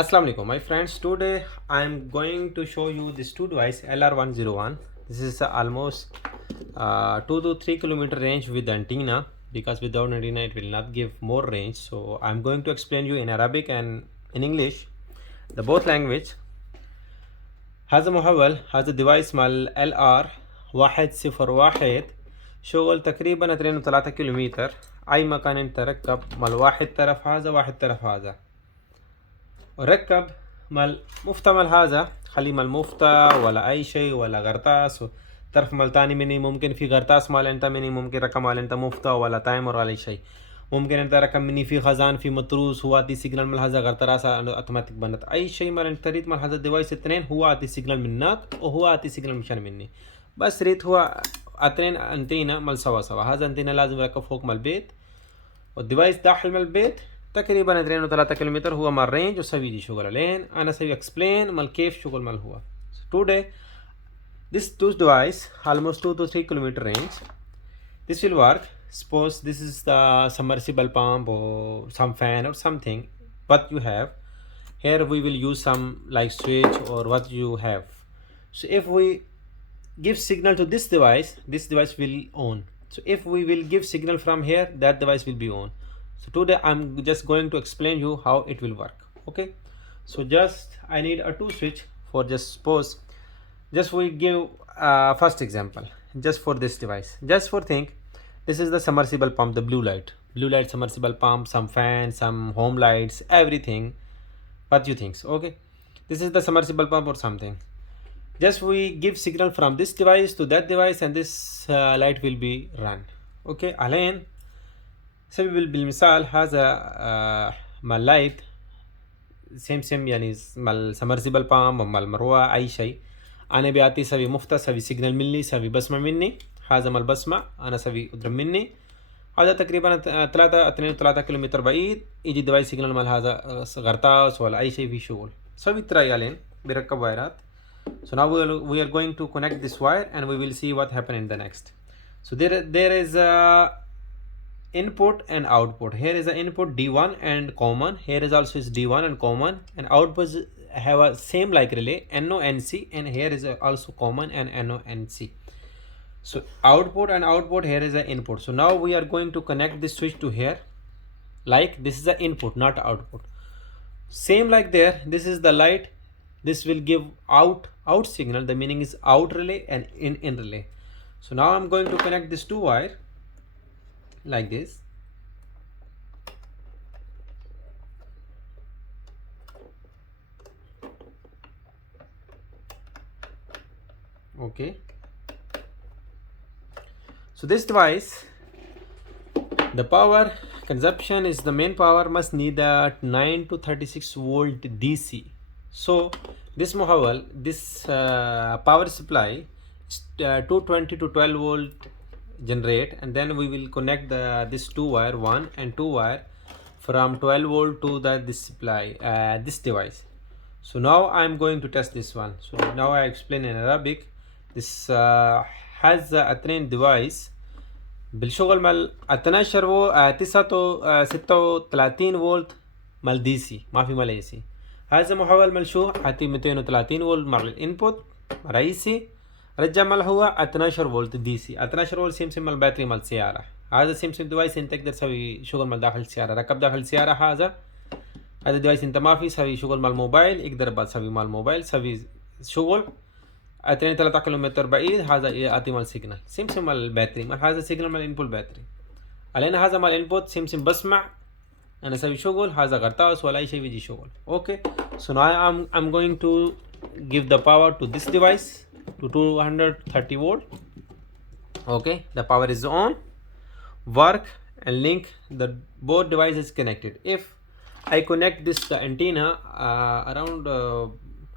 Assalamu alaikum, my friends. Today I am going to show you this two device LR101. This is almost 2 to 3 kilometer range with antenna, because without antenna it will not give more range. So I'm going to explain you in Arabic and in English, the both language. هذا محول هذا device مال LR101 شغل تقريبا 2 كيلومتر. أي مكان انت ركب مال واحد طرف هذا واحد طرف هذا، وركب مال مفتى مال هذا، خليه مال مفتى ولا أي شيء ولا غرطاس. طرف مال تاني مني ممكن في غرطاس مال انت مني ممكن رقم مال انت مفتى ولا تايمر ولا أي شيء. ممكن انت رقم مني في خزان في متروس، هو آتي سيجنال مال هذا غرطاس اوتوماتيك بنت أي شيء مال انت تريد مال هذا الديفايس اثنين، هو آتي سيجنال منك وهو آتي سيجنال مشان مني. بس ريت هو اثنين انتينا مال سوا سوا. هذا انتينا لازم يركب فوق مال البيت، والديفايس داخل من البيت تقريبا 2 كيلومتر هو مال رينج. وسوي دي شغل لين انا سوي اكسبلين مال كيف شغل مال هو. Today this two device almost 2 to 3 kilometer range. This will work. Suppose this is the submersible pump or some fan or something what you have. Here we will use some like switch or what you have. So if we give signal to this device will on. So if we will give signal from here, that device will be on. So today I'm just going to explain you how it will work. Okay, so just I need a two switch for just suppose. Just we give first example just for this device. Just for think, this is the submersible pump, the blue light submersible pump, some fan, some home lights, everything what you think. Okay, this is the submersible pump or something. Just we give signal from this device to that device and this light will be run. Okay, الحين سبب بالمثال هذا مال لايت سيم يعني مال سمرسيبل بام مال مروه اي شيء. انا بيعطي سوي مفتى سوي سيجنال مني سوي بسمع مني. هذا مال بسمع انا سوي اضرب مني. هذا تقريبا 3 كيلومتر بعيد يجي ديفايس سيجنال مال هذا غرطاس ولا اي شيء في شغل. سوي ترايلين بيركب وايرات. So now we are going to connect this wire and we will see what happen in the next. So there is a input and output. Here is a input D1 and common. Here is also is D1 and common, and outputs have a same like relay NO-NC, and here is also common and NO-NC. So output and output, here is the input. So now we are going to connect this switch to here. Like this is the input, not output. Same like there, this is the light. This will give out signal. The meaning is out relay and in relay. So now I'm going to connect this two wire like this. Okay, so this device, the power consumption is the main power must need at 9 to 36 volt DC. So this mohawal, this power supply 220 to 12 volt generate, and then we will connect this two wire, one and two wire, from 12 volt to this supply this device. So now I'm going to test this one. So now I explain in Arabic. This has a train device بالشغل مال 12 36 فولت مال دي سي، ما في مال اي سي. هذا محول مال شو حتى 230 فولت مع الانبوت رئيسي. رجع مال هو 12 فولت دي سي. 12 فولت سيمسم مال باتري مال سيارة. هذا سيمسم ديفايس انت تقدر تسوي شغل مال داخل السيارة، ركب داخل السيارة. هذا ديفايس انت ما في سوي شغل مال موبايل، يقدر بعد تسوي مال موبايل سوي شغل 3 كيلومتر بعيد. هذا يعطي مال سيجنال سيمسم مال الباتري، مال هذا سيجنال مال انبوت باتري. علينا هذا مال انبوت سيمسم بسمع انا اسوي شغل. هذا غرطاس ولا اي شيء بيجي شغل. Okay, so now I'm going to give the power to this device to 230 volt. Okay, the power is on, work and link the both devices connected. If I connect this the antenna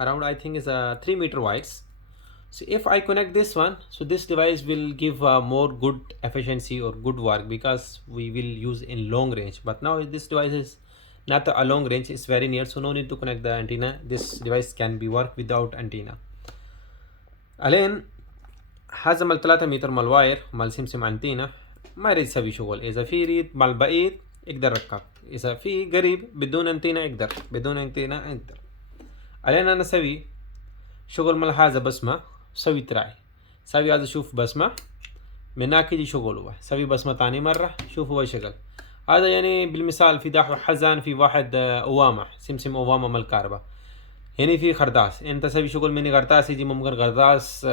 around I think is 3 meter wide. So if I connect this one, so this device will give more good efficiency or good work, because we will use in long range. But now this device is not a long range, it's very near, so no need to connect the antenna. This device can be work without antenna. الين هذا مال 3 متر مال واير مال سمسم انتينا ما يريد يسوي شغل. اذا في يريد مال بعيد يقدر ركب. إذا في قريب بدون انتينا يقدر، بدون انتينا يقدر. علينا نسوي شغل مال هذا بسمة، سوي تراي، سوي هذا شوف بسمة من هناك يجي شغل هو، سوي بسمة تاني مرة شوف هو شغل. هذا يعني بالمثال في داخل حزان في واحد أوامة سمسم أوامة مال الكهرباء، هنا في خرداس، انت سوي شغل مني خرداس يجي ممكن خرداس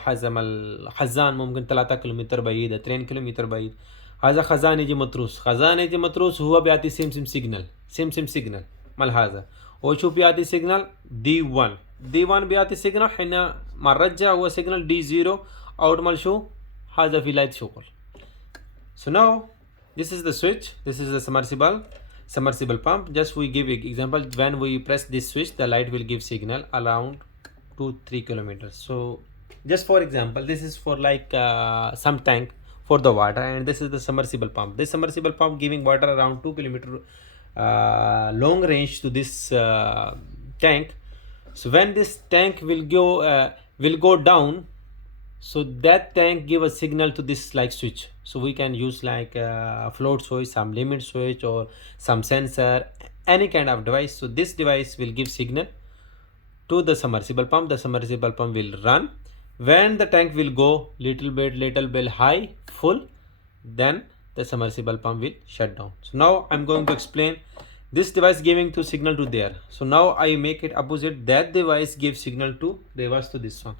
حزم الخزان ممكن 3 كيلومتر بعيد 2 كيلومتر بعيد. هذا خزان يجي متروس، خزان يجي متروس هو بيعطي سمسم سيجنال، سمسم سيجنال مال هذا. هو شو بيعطي سيجنال دي 1، دي 1 بيعطي سيجنال حين ما رجع هو سيجنال دي 0 اوت مال شو هذا في لايت شغل. So now this is the switch, this is the submersible pump. Just we give example, when we press this switch the light will give signal around 2-3 kilometers. So just for example, this is for like some tank for the water, and this is the submersible pump. This submersible pump giving water around 2 kilometer long range to this tank. So when this tank will go down, so that tank give a signal to this like switch. So we can use like a float switch, some limit switch, or some sensor, any kind of device. So this device will give signal to the submersible pump. The submersible pump will run. When the tank will go little bit high full, then the submersible pump will shut down. So now I'm going to explain this device giving to signal to there. So now I make it opposite, that device gives signal to reverse to this one.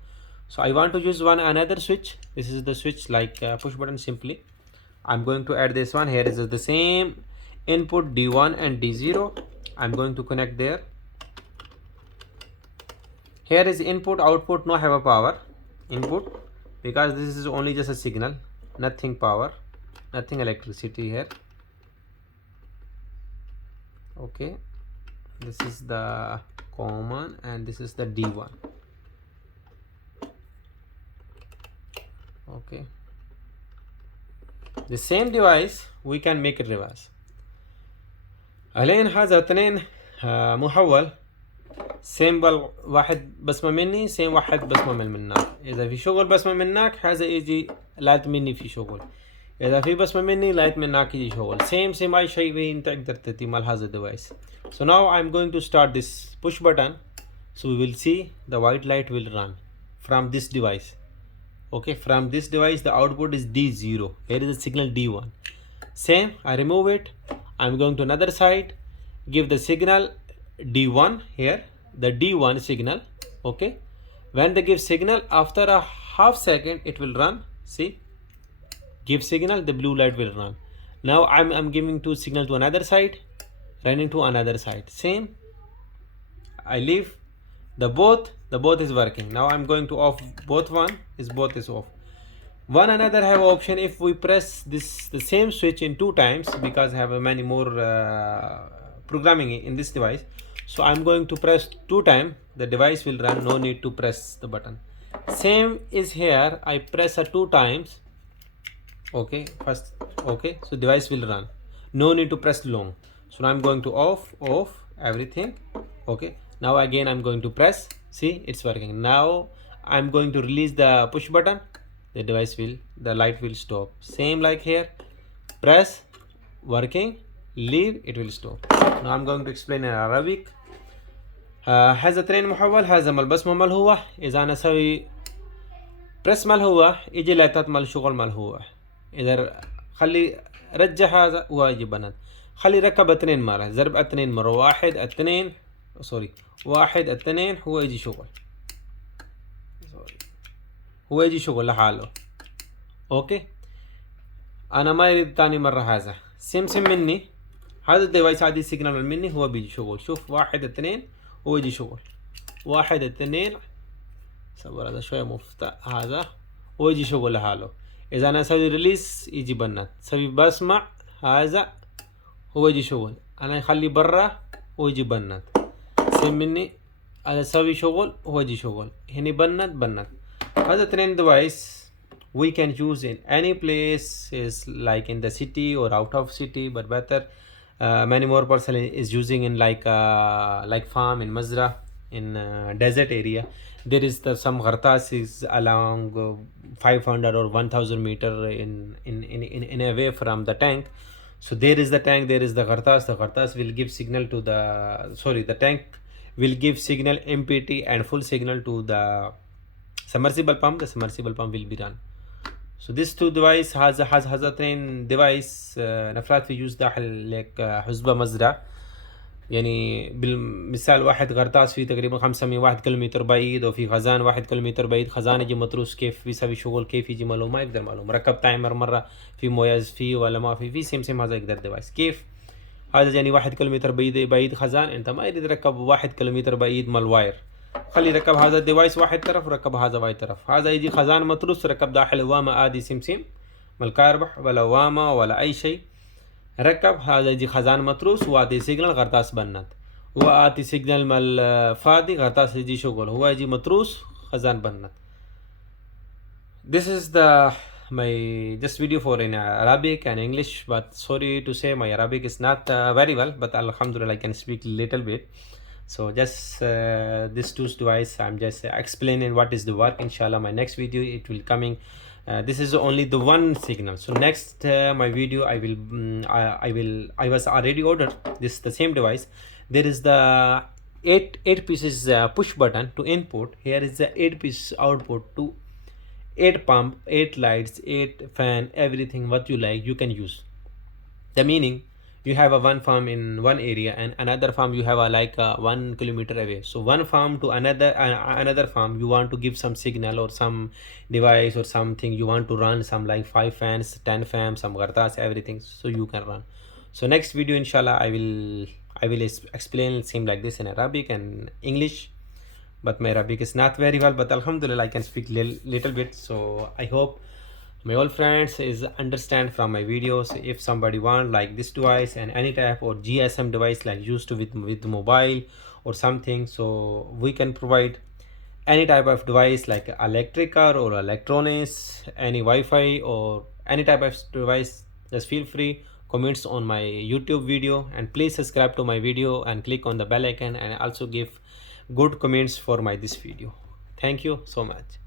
So I want to use another switch. This is the switch like push button simply. I'm going to add this one. Here is the same input D1 and D0. I'm going to connect there. Here is input, output, no have a power. Input, because this is only just a signal, nothing power, nothing electricity here. Okay, this is the common and this is the D1. Okay, the same device we can make it reverse. علين هذا اثنين محول سيم واحد بسمة مني سيم واحد بسمة من منك. إذا في شغل بسمة منك هذا يجي لايت مني في شغل، إذا في بسمة مني لايت منك يجي شغل. same أي شيء أنت تقدر تتعمل هذا device. So now I'm going to start this push button. So we will see the white light will run from this device. Okay, from this device the output is D0. Here is the signal D1. Same, I remove it. I'm going to another side, give the signal D1 here, the D1 signal. Okay, when they give signal, after a half second it will run. See, give signal, the blue light will run. Now I'm giving two signal to another side, running to another side. Same, I leave the both is working. Now I'm going to off both is off. One another have option, if we press this the same switch in 2 times, because I have many more programming in this device. So I'm going to press 2 times, the device will run, no need to press the button. Same is here, I press 2 times. Okay, first, okay, so device will run, no need to press long. So now I'm going to off everything. Okay, now again I'm going to press, see it's working. Now I'm going to release the push button, the device will, the light will stop. Same like here, press, working, leave, it will stop. Now I'm going to explain in Arabic. هذا اثنين محول، هذا مال بسمة مال هو. إذا أنا أسوي بريس مال هو يجي لايتات مال شغل مال هو. إذا خلي رجع هذا ويجي بنات، خلي ركب 2 مرة، ضرب 2 مرة، 1 2 سوري 1 2 هو يجي شغل، هو يجي شغل لحاله. اوكي، انا ما يريد تاني مرة هذا سمسم مني، هذا الديفايس عادي سيجنال مني هو بيجي شغل. شوف 1 2 هو يجي شغل، 1 2 صبر هذا شوية مفتاح هذا هو يجي شغل لحاله. اذا انا اسوي ريليس يجي بنات، اسوي بسمع هذا هو يجي شغل، انا اخلي برا هو يجي بنات. سم مني هذا اسوي شغل هو يجي شغل، هني بنات. هذا 2 device we can use in any place, is like in the city or out of city, but better many more person is using in like farm in Mazra, in desert area. There is some ghartas is along 500 or 1000 meter in away from the tank. So there is the tank, there is the ghartas will give signal to the tank will give signal MPT and full signal to the submersible pump. The submersible pump will be run. So this two device has a train device نفرات في يوز داخل like حزبة مزرعة. يعني بالمثال واحد غرطاس فيه تقريبا 501 كيلومتر بعيد، وفي خزان 1 كيلومتر بعيد، خزان يجي متروس كيف بيسوي شغل، كيف يجي معلوم ما يقدر معلوم. ركب تايمر مرة في مويز فيه ولا ما في سيم هذا يقدر ديفايس كيف. هذا يعني 1 كيلومتر بعيد خزان، انت ما يريد تركب 1 كيلومتر بعيد مال واير، خلي ركب هذا الديفايس واحد طرف وركب هذا واحد طرف. هذا يجي خزان متروس ركب داخل وامة عادي سم مال كاربح ولا وامة ولا اي شيء، ركب هذا يجي خزان متروس وآتي سيجنال غرطاس بنت، وآتي سيجنال مال فاضي غرطاس يجي شغل، هو يجي متروس خزان بنت. This is the my just video for in Arabic and English, but sorry to say my Arabic is not very well, but Alhamdulillah I can speak little bit. So just this two device I'm just explaining what is the work. Inshallah my next video it will coming. This is only the one signal. So next my video I was already ordered this the same device. There is the eight pieces push button to input. Here is the 8 piece output to 8 pump, 8 lights, 8 fan, everything what you like you can use. The meaning you have a one farm in one area and another farm you have a like 1 kilometer away. So one farm to another farm you want to give some signal or some device or something, you want to run some like 5 fans, 10 fans, some gardas, everything, so you can run. So next video inshallah I will explain same like this in Arabic and English, but my Arabic is not very well, but Alhamdulillah I can speak little bit. So I hope my old friends is understand from my videos. If somebody want like this device and any type or GSM device like used to with mobile or something, so we can provide any type of device like electric car or electronics, any Wi-Fi or any type of device, just feel free comments on my YouTube video, and please subscribe to my video and click on the bell icon and also give good comments for my this video. Thank you so much.